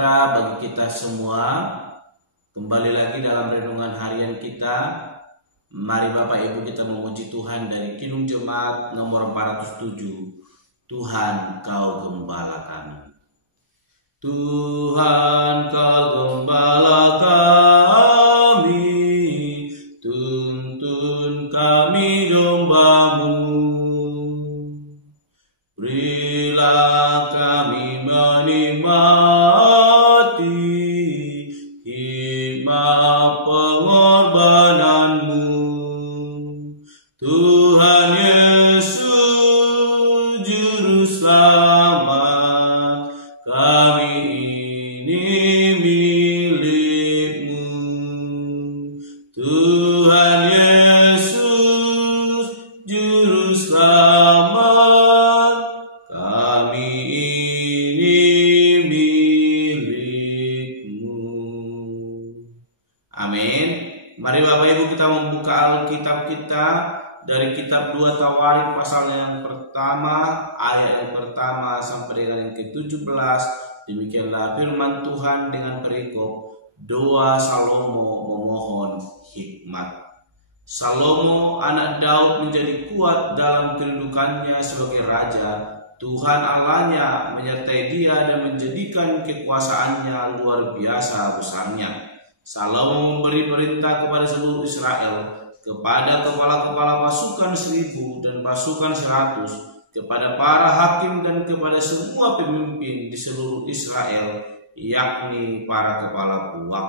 sejahtera bagi kita semua. Kembali lagi dalam renungan harian kita. Mari Bapak Ibu kita memuji Tuhan dari Kidung Jemaat nomor 407. Tuhan Kau Gembala kami. Tuhan Kau Gembala kami, tuntun kami domba-Mu. Berilah kami menikmati hikmat pengorbanan-Mu. Tuhan Yesus Juru Selamat, kami ini milik-Mu. Tuhan Yesus Juru Selamat, kami ini milik-Mu. Amin. Mari Bapak Ibu kita membuka Alkitab kita dari kitab 2 Tawarikh pasal yang pertama, ayat yang pertama sampai dengan yang ke-17. Demikianlah firman Tuhan dengan perikop doa Salomo memohon hikmat. Salomo anak Daud menjadi kuat dalam kedudukannya sebagai raja. Tuhan Allahnya menyertai dia dan menjadikan kekuasaannya luar biasa besarnya. Salomo memberi perintah kepada seluruh Israel, kepada kepala-kepala pasukan 1000 dan pasukan 100, kepada para hakim dan kepada semua pemimpin di seluruh Israel, yakni para kepala puak.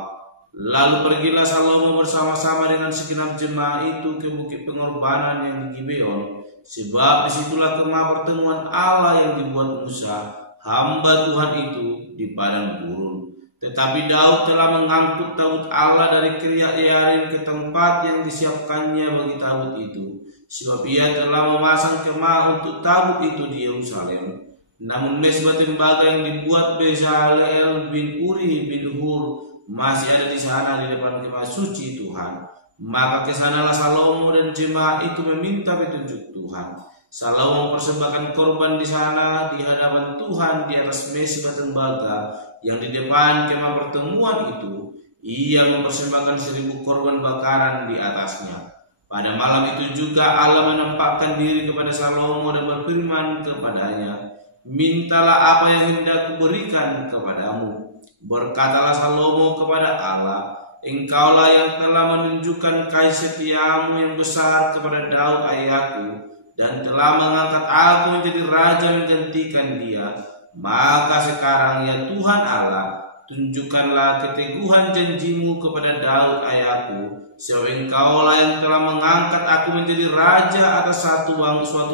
Lalu pergilah Salomo bersama-sama dengan segenap jemaah itu ke bukit pengorbanan yang di Gibeon, sebab disitulah kemah pertemuan Allah yang dibuat Musa, hamba Tuhan itu, di padang gurun. Tetapi Daud telah mengangkut tabut Allah dari Kiryat Yearim ke tempat yang disiapkannya bagi tabut itu, sebab ia telah memasang kemah untuk tabut itu di Yerusalem. Namun mezbah tembaga yang dibuat Bezaleel bin Uri bin Hur masih ada di sana di depan kemah suci Tuhan. Maka kesanalah Salomo dan jemaah itu meminta petunjuk Tuhan. Salomo persembahkan korban di sana di hadapan Tuhan di atas mezbah tembaga yang di depan kemah pertemuan itu. Ia mempersembahkan 1000 korban bakaran di atasnya. Pada malam itu juga Allah menampakkan diri kepada Salomo dan berfirman kepadanya, "Mintalah apa yang hendak kuberikan kepadamu." Berkatalah Salomo kepada Allah, "Engkaulah yang telah menunjukkan kasih setiamu yang besar kepada Daud ayahku, dan telah mengangkat aku menjadi raja menggantikan dia. Maka sekarang ya Tuhan Allah, tunjukkanlah keteguhan janjimu kepada Daud ayahku, sebab engkaulah yang telah mengangkat aku menjadi raja atas suatu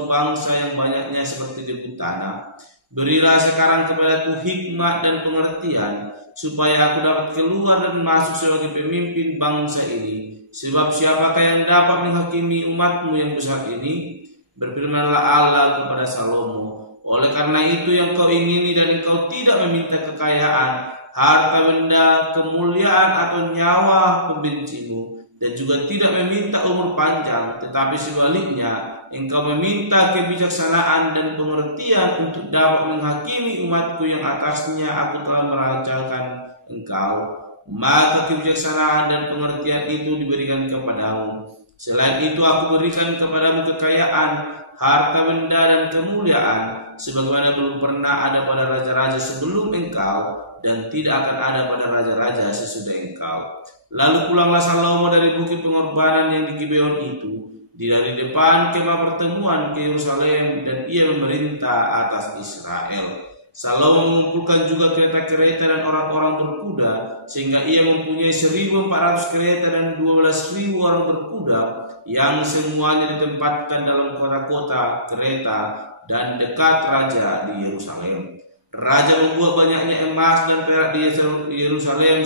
bangsa yang banyaknya seperti debu tanah. Berilah sekarang kepadaku hikmat dan pengertian, supaya aku dapat keluar dan masuk sebagai pemimpin bangsa ini. Sebab siapakah yang dapat menghakimi umatmu yang besar ini?" Berfirmanlah Allah kepada Salomo, "Oleh karena itu yang kau ingini dan engkau tidak meminta kekayaan, harta benda, kemuliaan atau nyawa pembencimu, dan juga tidak meminta umur panjang, tetapi sebaliknya engkau meminta kebijaksanaan dan pengertian untuk dapat menghakimi umatku yang atasnya aku telah merajakan engkau, maka kebijaksanaan dan pengertian itu diberikan kepadamu. Selain itu aku berikan kepadamu kekayaan, harta benda dan kemuliaan, sebagaimana belum pernah ada pada raja-raja sebelum engkau, dan tidak akan ada pada raja-raja sesudah engkau." Lalu pulanglah Salomo dari bukit pengorbanan yang di Gibeon itu, dari depan kemah pertemuan ke Yerusalem, dan ia memerintah atas Israel. Salomo mengumpulkan juga kereta-kereta dan orang-orang berkuda, sehingga ia mempunyai 1400 kereta dan 12.000 orang berkuda, yang semuanya ditempatkan dalam kota-kota kereta dan dekat raja di Yerusalem. Raja membuat banyaknya emas dan perak di Yerusalem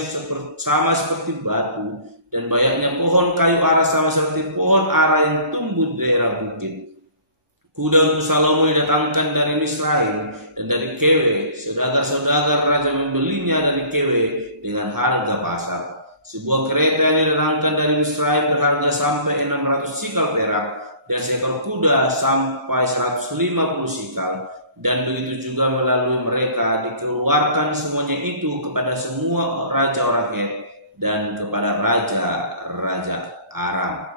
sama seperti batu, dan banyaknya pohon kayu ara sama seperti pohon ara yang tumbuh di daerah bukit. Kuda untuk Salomo didatangkan dari Misraim dan dari Kewe. Saudagar-saudagar raja membelinya dari Kewe dengan harga pasar. Sebuah kereta yang didatangkan dari Misraim berharga sampai 600 sikal perak, dan seekor kuda sampai 150 sikal. Dan begitu juga melalui mereka dikeluarkan semuanya itu kepada semua raja orang Het dan kepada raja-raja Aram.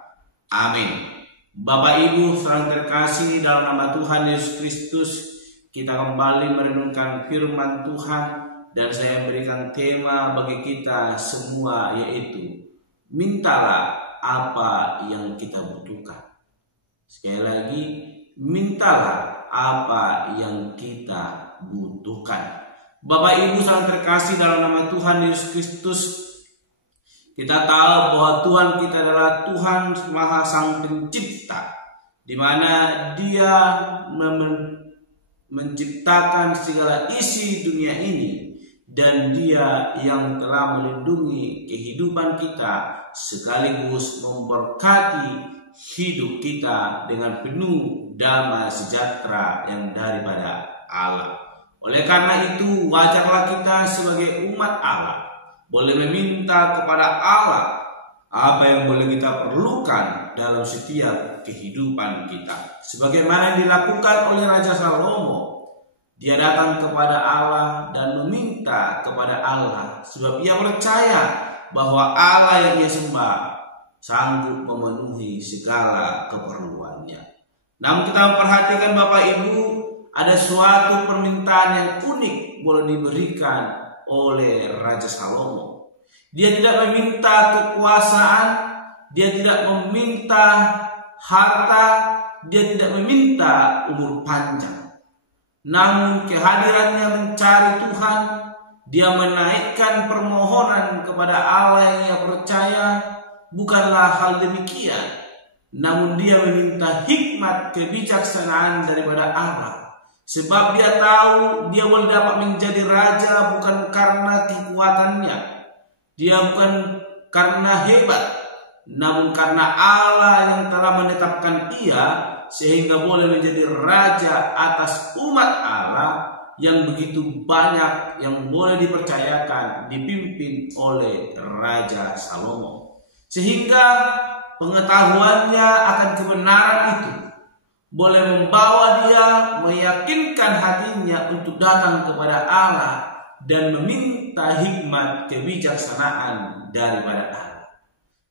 Amin. Bapak Ibu saudara terkasih, dalam nama Tuhan Yesus Kristus kita kembali merenungkan firman Tuhan, dan saya memberikan tema bagi kita semua, yaitu mintalah apa yang kita butuhkan. Sekali lagi, mintalah apa yang kita butuhkan. Bapak Ibu saudara terkasih, dalam nama Tuhan Yesus Kristus kita tahu bahwa Tuhan kita adalah Tuhan Maha Sang Pencipta, di mana Dia menciptakan segala isi dunia ini, dan Dia yang telah melindungi kehidupan kita sekaligus memberkati hidup kita dengan penuh damai sejahtera yang daripada Allah. Oleh karena itu, wajarlah kita sebagai umat Allah boleh meminta kepada Allah apa yang boleh kita perlukan dalam setiap kehidupan kita. Sebagaimana yang dilakukan oleh Raja Salomo, dia datang kepada Allah dan meminta kepada Allah, sebab ia percaya bahwa Allah yang ia sembah sanggup memenuhi segala keperluannya. Namun kita memperhatikan Bapak Ibu, ada suatu permintaan yang unik boleh diberikan oleh Raja Salomo. Dia tidak meminta kekuasaan, dia tidak meminta harta, dia tidak meminta umur panjang. Namun kehadirannya mencari Tuhan, dia menaikkan permohonan kepada Allah yang ia percaya. Bukanlah hal demikian, namun dia meminta hikmat kebijaksanaan daripada Allah. Sebab dia tahu dia boleh dapat menjadi raja bukan karena kekuatannya, dia bukan karena hebat, namun karena Allah yang telah menetapkan ia sehingga boleh menjadi raja atas umat Allah yang begitu banyak, yang boleh dipercayakan dipimpin oleh Raja Salomo. Sehingga pengetahuannya akan kebenaran itu boleh membawa dia meyakinkan hatinya untuk datang kepada Allah dan meminta hikmat kebijaksanaan daripada Allah.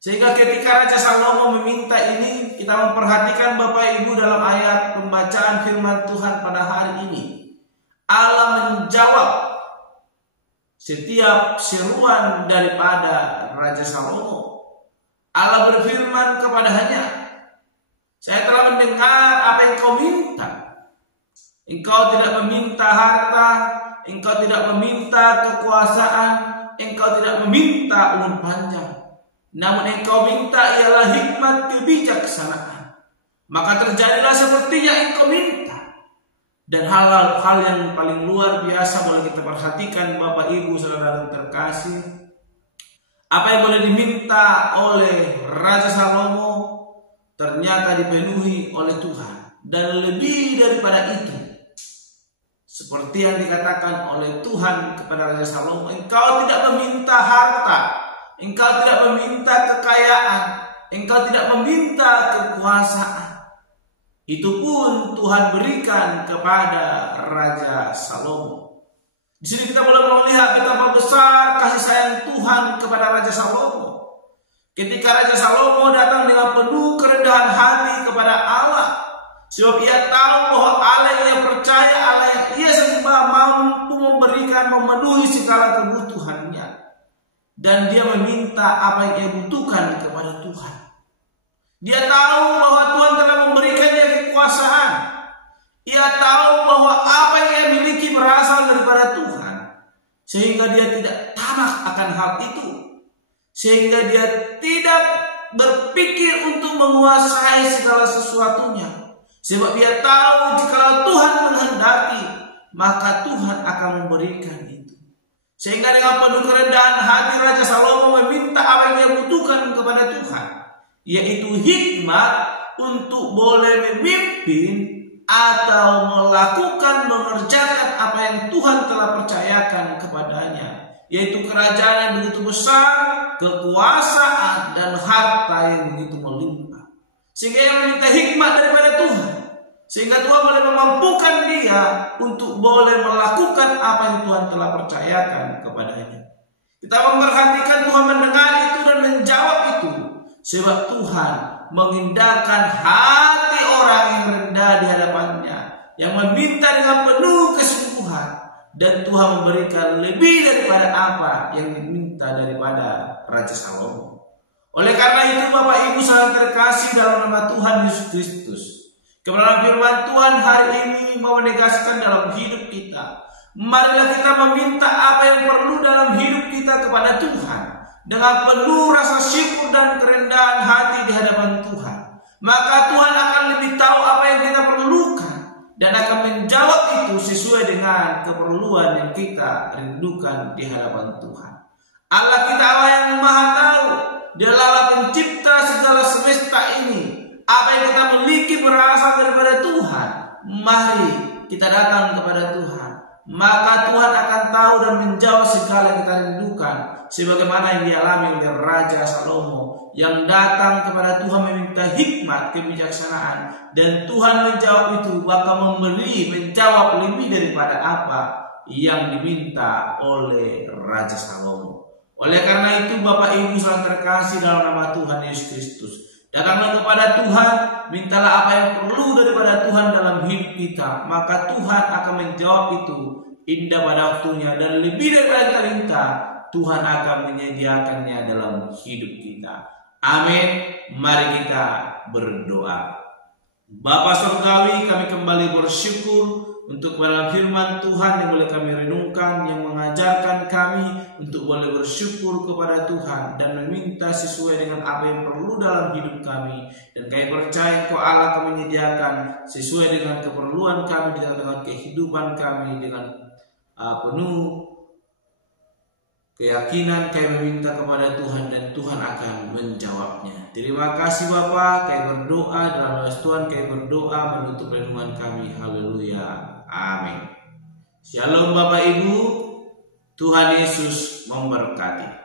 Sehingga ketika Raja Salomo meminta ini, kita memperhatikan Bapak Ibu dalam ayat pembacaan firman Tuhan pada hari ini, Allah menjawab setiap seruan daripada Raja Salomo. Allah berfirman kepadanya, saya telah mendengar apa yang kau minta. Engkau tidak meminta harta, engkau tidak meminta kekuasaan, engkau tidak meminta umur panjang. Namun engkau minta ialah hikmat kebijaksanaan. Maka terjadilah seperti yang engkau minta. Dan hal-hal yang paling luar biasa boleh kita perhatikan Bapak Ibu saudara terkasih. Apa yang boleh diminta oleh Raja Salomo ternyata dipenuhi oleh Tuhan. Dan lebih daripada itu, seperti yang dikatakan oleh Tuhan kepada Raja Salomo, engkau tidak meminta harta, engkau tidak meminta kekayaan, engkau tidak meminta kekuasaan. Itu pun Tuhan berikan kepada Raja Salomo. Di sini kita boleh melihat betapa besar kasih sayang Tuhan kepada Raja Salomo. Ketika Raja Salomo datang dengan penuh kerendahan hati kepada Allah, sebab ia tahu bahwa Allah yang ia percaya, Allah yang ia sembah mampu memberikan, memenuhi segala kebutuhannya. Dan dia meminta apa yang ia butuhkan kepada Tuhan. Dia tahu bahwa Tuhan telah memberikannya kekuasaan. Ia tahu bahwa apa yang ia miliki berasal daripada Tuhan. Sehingga dia tidak tamak akan hal itu. Sehingga dia tidak berpikir untuk menguasai segala sesuatunya. Sebab dia tahu jika Tuhan menghendaki, maka Tuhan akan memberikan itu. Sehingga dengan penuh kerendahan hati Raja Salomo meminta apa yang ia butuhkan kepada Tuhan, yaitu hikmat untuk boleh memimpin atau melakukan, mengerjakan apa yang Tuhan telah percayakan kepadanya, yaitu kerajaan yang begitu besar, kekuasaan dan harta yang begitu melimpah. sehingga ia meminta hikmat daripada Tuhan, sehingga Tuhan boleh memampukan dia untuk boleh melakukan apa yang Tuhan telah percayakan kepadanya. Kita memperhatikan Tuhan mendengar itu dan menjawab itu, sebab Tuhan mengindahkan hati orang yang rendah di hadapannya, yang meminta dengan penuh kesungguhan, dan Tuhan memberikan lebih daripada apa yang diminta daripada Raja Salomo. Oleh karena itu Bapak Ibu saudara terkasih dalam nama Tuhan Yesus Kristus, kebenaran firman Tuhan hari ini mau menegaskan dalam hidup kita. Marilah kita meminta apa yang perlu dalam hidup kita kepada Tuhan dengan penuh rasa syukur dan kerendahan hati di hadapan Tuhan. Maka Tuhan akan lebih tahu apa yang kita perlukan dan akan menjawab itu sesuai dengan keperluan yang kita rindukan di hadapan Tuhan. Allah kita Allah yang Maha Tahu, Dia Allah pencipta segala semesta ini. Apa yang kita miliki berasal daripada Tuhan. Mari kita datang kepada Tuhan, maka Tuhan akan tahu dan menjawab segala yang kita rindukan, sebagaimana yang dialami oleh Raja Salomo yang datang kepada Tuhan meminta hikmat, kebijaksanaan, dan Tuhan menjawab itu, bahkan menjawab lebih daripada apa yang diminta oleh Raja Salomo. Oleh karena itu Bapak Ibu saudara terkasih dalam nama Tuhan Yesus Kristus, datanglah kepada Tuhan, mintalah apa yang perlu daripada Tuhan dalam hidup kita, maka Tuhan akan menjawab itu indah pada waktunya, dan lebih daripada kita minta, Tuhan akan menyediakannya dalam hidup kita. Amin. Mari kita berdoa. Bapa Surgawi, kami kembali bersyukur untuk kebenaran firman Tuhan yang boleh kami renungkan, yang mengajarkan kami untuk boleh bersyukur kepada Tuhan dan meminta sesuai dengan apa yang perlu dalam hidup kami. Dan kami percaya Engkau Allah akan menyediakan sesuai dengan keperluan kami, dengan kehidupan kami, dengan penuh keyakinan kami meminta kepada Tuhan, dan Tuhan akan menjawabnya. Terima kasih Bapa, kami berdoa dalam nama Tuhan, kami berdoa menutup renungan kami. Haleluya. Amin. Shalom Bapak Ibu, Tuhan Yesus memberkati.